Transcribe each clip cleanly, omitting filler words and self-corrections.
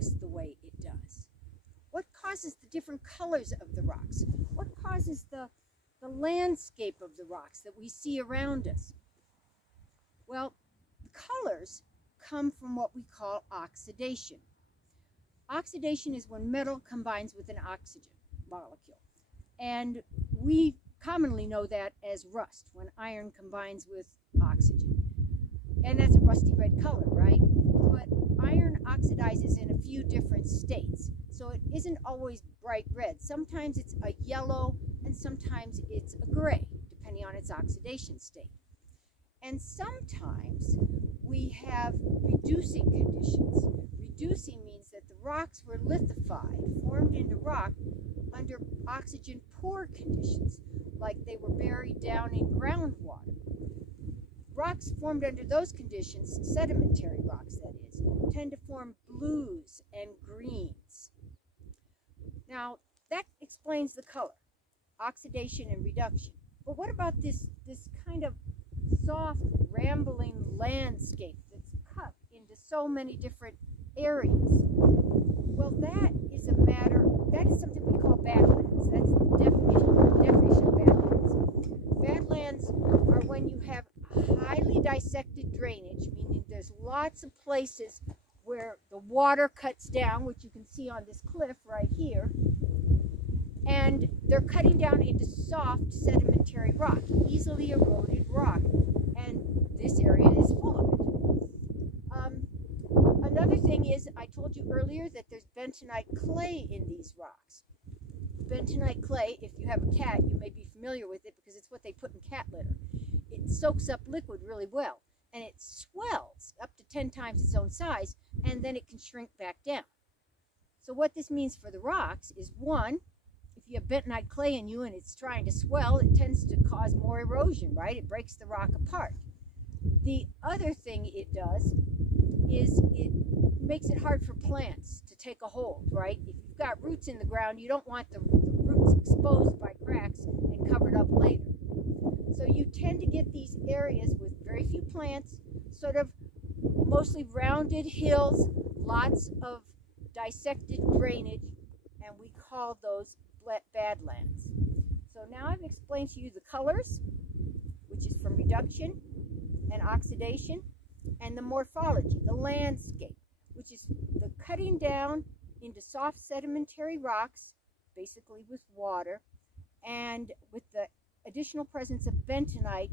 looks the way it does? What causes the different colors of the rocks? What causes the landscape of the rocks that we see around us? Well, the colors come from what we call oxidation. Oxidation is when metal combines with an oxygen molecule. And we commonly know that as rust, when iron combines with oxygen. And that's a rusty red color, right? But iron oxidizes in a few different states. So it isn't always bright red. Sometimes it's a yellow and sometimes it's a gray, depending on its oxidation state. And sometimes we have reducing conditions. Reducing means that the rocks were lithified, formed into rock under oxygen poor conditions, like they were buried down in groundwater. Rocks formed under those conditions, sedimentary rocks that is, tend to form blues and greens. Now, that explains the color, oxidation and reduction. But what about this kind of soft, rambling landscape that's cut into so many different areas? Well, that is something we call badlands. That's the definition of badlands. Badlands are when you have highly dissected drainage, meaning there's lots of places where the water cuts down, which you can see on this cliff right here, and they're cutting down into soft sedimentary rock, easily eroded rock, and this area is full of it. Another thing is, I told you earlier that there's bentonite clay in these rocks. Bentonite clay, if you have a cat, you may be familiar with it because it's what they put in cat litter. It soaks up liquid really well, and it swells up to 10 times its own size, and then it can shrink back down. So what this means for the rocks is, one, if you have bentonite clay in you and it's trying to swell, it tends to cause more erosion, right? It breaks the rock apart. The other thing it does is it makes it hard for plants to take a hold, right? If you've got roots in the ground, you don't want the roots exposed by cracks and covered up later. So you tend to get these areas with very few plants, sort of mostly rounded hills, lots of dissected drainage, and we call those badlands. So now I've explained to you the colors, which is from reduction and oxidation, and the morphology, the landscape, which is the cutting down into soft sedimentary rocks, basically with water, and with the additional presence of bentonite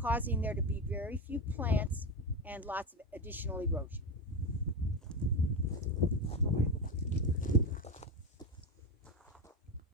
causing there to be very few plants and lots of additional erosion.